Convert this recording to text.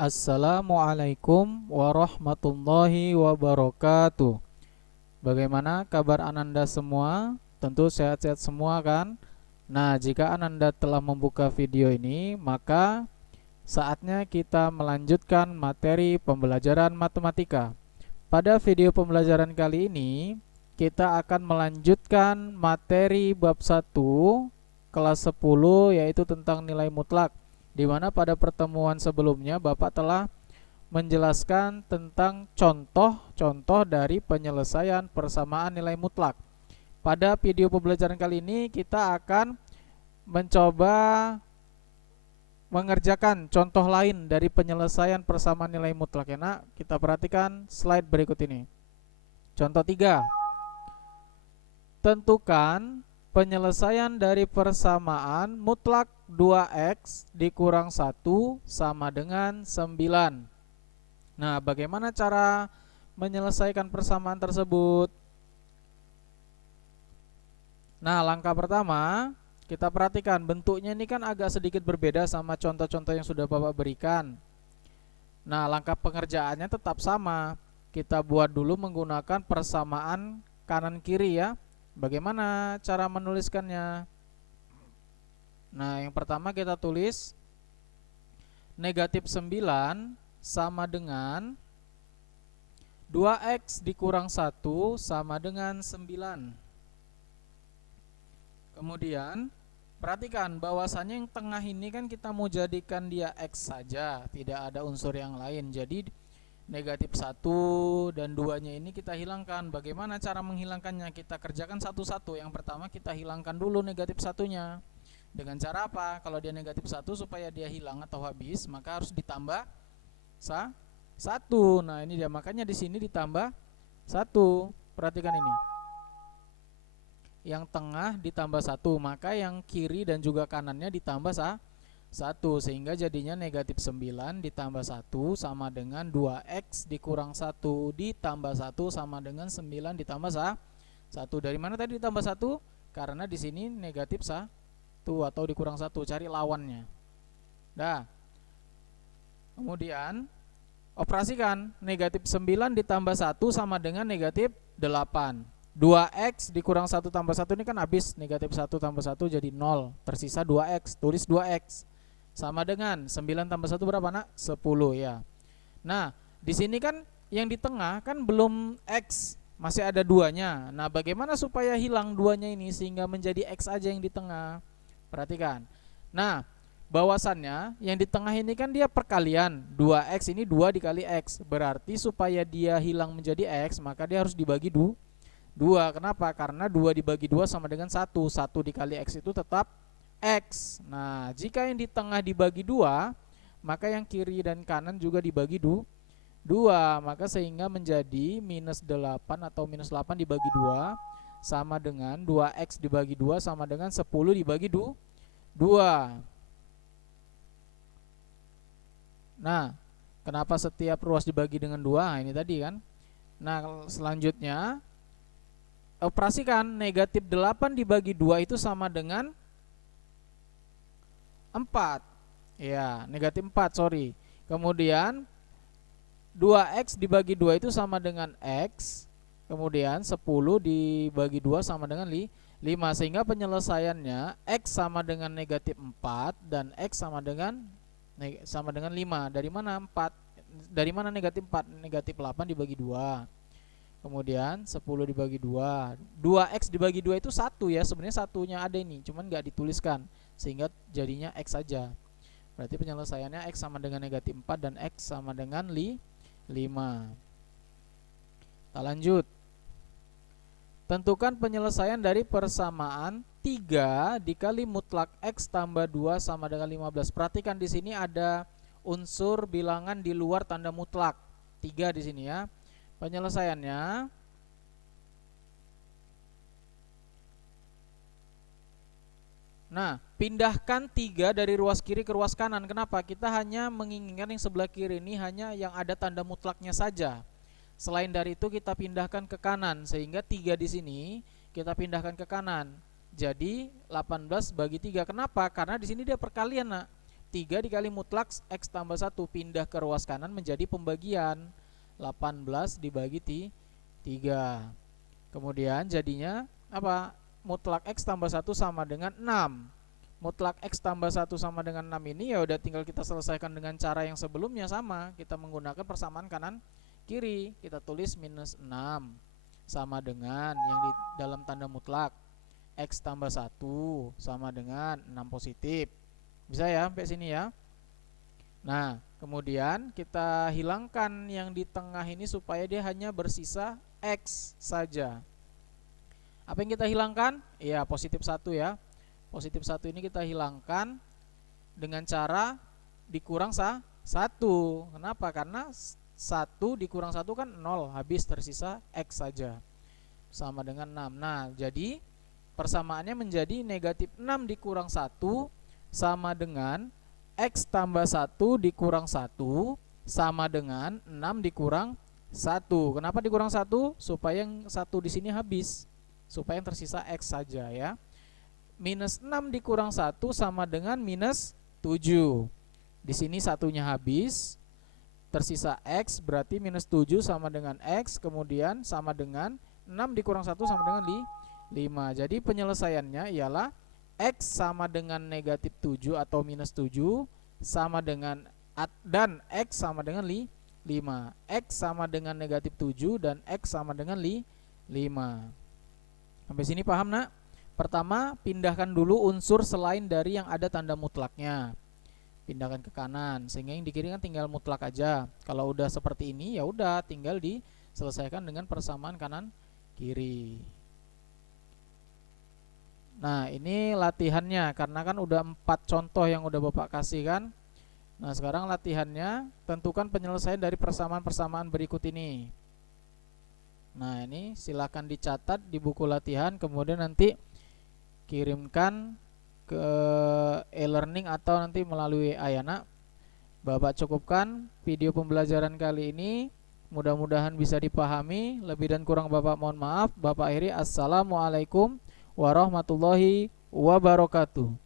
Assalamualaikum warahmatullahi wabarakatuh. Bagaimana kabar Ananda semua? Tentu sehat-sehat semua kan? Nah, jika Ananda telah membuka video ini, maka saatnya kita melanjutkan materi pembelajaran matematika. Pada video pembelajaran kali ini, kita akan melanjutkan materi bab 1 kelas 10, yaitu tentang nilai mutlak, di mana pada pertemuan sebelumnya Bapak telah menjelaskan tentang contoh-contoh dari penyelesaian persamaan nilai mutlak. Pada video pembelajaran kali ini kita akan mencoba mengerjakan contoh lain dari penyelesaian persamaan nilai mutlak ya nak. Kita perhatikan slide berikut ini. Contoh 3. Tentukan penyelesaian dari persamaan mutlak 2x dikurang 1 sama dengan 9. Nah, bagaimana cara menyelesaikan persamaan tersebut? Nah, langkah pertama, kita perhatikan bentuknya ini kan agak sedikit berbeda sama contoh-contoh yang sudah Bapak berikan. Nah, langkah pengerjaannya tetap sama. Kita buat dulu menggunakan persamaan kanan kiri ya. Bagaimana cara menuliskannya? Nah, yang pertama kita tulis negatif 9 sama dengan 2x dikurang 1 sama dengan 9. Kemudian perhatikan bahwasannya yang tengah ini kan kita mau jadikan dia x saja, tidak ada unsur yang lain. Jadi negatif 1 dan 2-nya ini kita hilangkan. Bagaimana cara menghilangkannya? Kita kerjakan satu-satu. Yang pertama kita hilangkan dulu negatif 1-nya. Dengan cara apa? Kalau dia negatif 1, supaya dia hilang atau habis, maka harus ditambah 1. Nah, ini dia, makanya di sini ditambah 1. Perhatikan ini. Yang tengah ditambah 1, maka yang kiri dan juga kanannya ditambah 1, sehingga jadinya negatif 9 ditambah 1 sama dengan 2x dikurang 1 ditambah 1 sama dengan 9 ditambah 1. Dari mana tadi ditambah 1? Karena di sini negatif 1 atau dikurang 1, cari lawannya. Nah, kemudian operasikan negatif 9 ditambah 1 sama dengan negatif 8. 2x dikurang 1 tambah 1 ini kan habis, negatif 1 tambah 1 jadi 0, tersisa 2x, tulis 2x sama dengan 9 tambah 1 berapa nak? 10 ya. Nah, di sini kan yang di tengah kan belum x, masih ada 2-nya. Nah, bagaimana supaya hilang 2-nya ini sehingga menjadi x aja yang di tengah? Perhatikan. Nah, bahwasannya yang di tengah ini kan dia perkalian, 2x ini 2 dikali x, berarti supaya dia hilang menjadi x maka dia harus dibagi 2. Kenapa? Karena 2 dibagi 2 sama dengan 1. 1 dikali x itu tetap x. Nah, jika yang di tengah dibagi 2, maka yang kiri dan kanan juga dibagi 2. Maka sehingga menjadi minus 8 atau minus 8 dibagi 2 sama dengan 2x dibagi 2 sama dengan 10 dibagi 2. Nah, kenapa setiap ruas dibagi dengan 2? Nah, ini tadi kan. Nah, selanjutnya operasikan negatif 8 dibagi 2 itu sama dengan 4. Ya, negatif 4, sorry. Kemudian 2x dibagi 2 itu sama dengan x. Kemudian 10 dibagi 2 sama dengan 5. Sehingga penyelesaiannya x sama dengan negatif 4 dan x sama dengan 5. Dari mana 4? Dari mana negatif 4? Negatif 8 dibagi 2. Kemudian 10 dibagi 2. 2x dibagi 2 itu 1 ya. Sebenarnya satunya ada ini, cuman nggak dituliskan, sehingga jadinya x saja. Berarti penyelesaiannya x sama dengan negatif 4 dan x sama dengan 5. Kita lanjut. Tentukan penyelesaian dari persamaan 3 dikali mutlak x tambah 2 sama dengan 15. Perhatikan di sini ada unsur bilangan di luar tanda mutlak. 3 di sini ya. Penyelesaiannya nah, pindahkan 3 dari ruas kiri ke ruas kanan. Kenapa? Kita hanya menginginkan yang sebelah kiri ini hanya yang ada tanda mutlaknya saja. Selain dari itu kita pindahkan ke kanan, sehingga 3 di sini kita pindahkan ke kanan. Jadi 18 bagi 3. Kenapa? Karena di sini dia perkalian, nak. 3 dikali mutlak X tambah 1, pindah ke ruas kanan menjadi pembagian 18 dibagi 3. Kemudian jadinya apa? Mutlak X tambah 1 sama dengan 6. Mutlak X tambah 1 sama dengan 6 ini ya udah tinggal kita selesaikan dengan cara yang sebelumnya, sama. Kita menggunakan persamaan kanan kiri. Kita tulis minus 6 sama dengan yang di dalam tanda mutlak X tambah 1 sama dengan 6 positif. Bisa ya sampai sini ya. Nah, kemudian kita hilangkan yang di tengah ini supaya dia hanya bersisa X saja. Apa yang kita hilangkan? Ya, positif 1 ya. Positif 1 ini kita hilangkan dengan cara dikurang 1. Kenapa? Karena 1 dikurang 1 kan 0, habis tersisa X saja. Sama dengan 6. Nah, jadi persamaannya menjadi negatif 6 dikurang 1 sama dengan X tambah 1 dikurang 1 sama dengan 6 dikurang 1. Kenapa dikurang 1? Supaya yang 1 di sini habis, supaya yang tersisa X saja ya. Minus 6 dikurang 1 sama dengan minus 7. Di sini satunya habis, tersisa X, berarti minus 7 sama dengan X, kemudian sama dengan 6 dikurang 1 sama dengan 5. Jadi penyelesaiannya ialah X sama dengan negatif 7 atau minus 7 sama dengan, dan X sama dengan 5. X sama dengan negatif 7 dan X sama dengan 5. Sampai sini paham nak? Pertama, pindahkan dulu unsur selain dari yang ada tanda mutlaknya. Pindahkan ke kanan, sehingga yang di kiri kan tinggal mutlak aja. Kalau udah seperti ini ya udah tinggal diselesaikan dengan persamaan kanan kiri. Nah, ini latihannya, karena kan udah 4 contoh yang udah Bapak kasih kan. Nah, sekarang latihannya, tentukan penyelesaian dari persamaan-persamaan berikut ini. Nah, ini silakan dicatat di buku latihan, kemudian nanti kirimkan ke e-learning atau nanti melalui Ayana. Bapak cukupkan video pembelajaran kali ini. Mudah-mudahan bisa dipahami. Lebih dan kurang Bapak mohon maaf. Bapak akhiri, assalamualaikum warahmatullahi wabarakatuh.